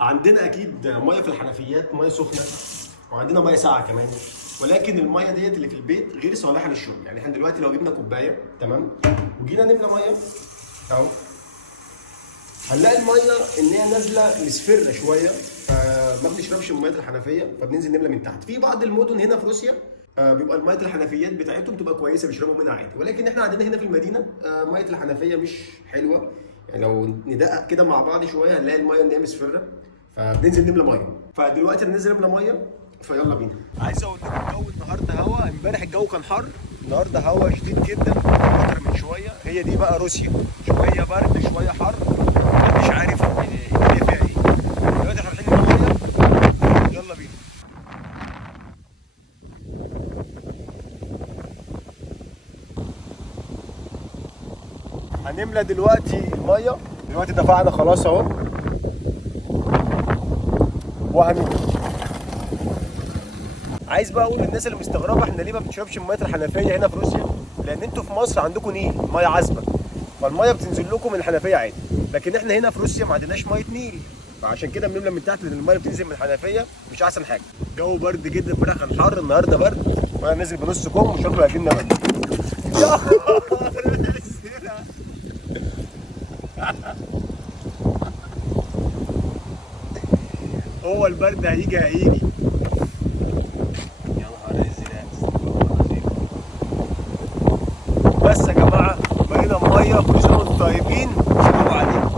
عندنا اكيد ميه في الحنفيات، ميه سخنه، وعندنا ميه ساقعه كمان. ولكن الميه ديت اللي في البيت غير صالحه للشرب. يعني احنا دلوقتي لو جبنا كوبايه تمام وجينا نملى ميه اهو، هنلاقي الميه ان هي نازله مصفره شويه، فما بنشربش من ميه الحنفيه، فبننزل نملى من تحت. في بعض المدن هنا في روسيا بيبقى ميه الحنفيات بتاعتهم تبقى كويسه، بيشربوا منها عادي. ولكن احنا عندنا هنا في المدينه ميه الحنفيه مش حلوه. يعني لو ندقق كده مع بعض شويه هنلاقي الميه ان هي مصفره، فبننزل نملى ميه. فدلوقتي هننزل نملى ميه، فيلا بينا. عايز اقول لكم الجو النهارده هوا، امبارح الجو كان حر، النهارده هوا شديد جدا اكتر من شويه. هي دي بقى روسيا، شويه برد شويه حر، مش عارف الدنيا فيها ايه. دلوقتي احنا رايحين الميه، يلا بينا. هنملى دلوقتي الميه، دلوقتي دفعنا خلاص اهو، وهنملى. عايز بقى اقول للناس اللي مستغربه احنا ليه ما بنشربش من ميه الحنفيه هنا في روسيا، لان انتوا في مصر عندكم نيل، ميه عذبه، فالميه بتنزل لكم من الحنفيه عادي. لكن احنا هنا في روسيا ما عندناش ميه نيل، فعشان كده بنملى من تحت، لان الميه بتنزل من الحنفيه مش احسن حاجه. الجو برد جدا، امبارح كان حر، النهارده برد، وانا نازل بنص كم وشكله هيجيلنا برد. هو البرد هيجي هيجي. يا نهار ازرق. بس يا جماعه بقينا ميه، كل سنه وانتم طيبين، سلام عليكم.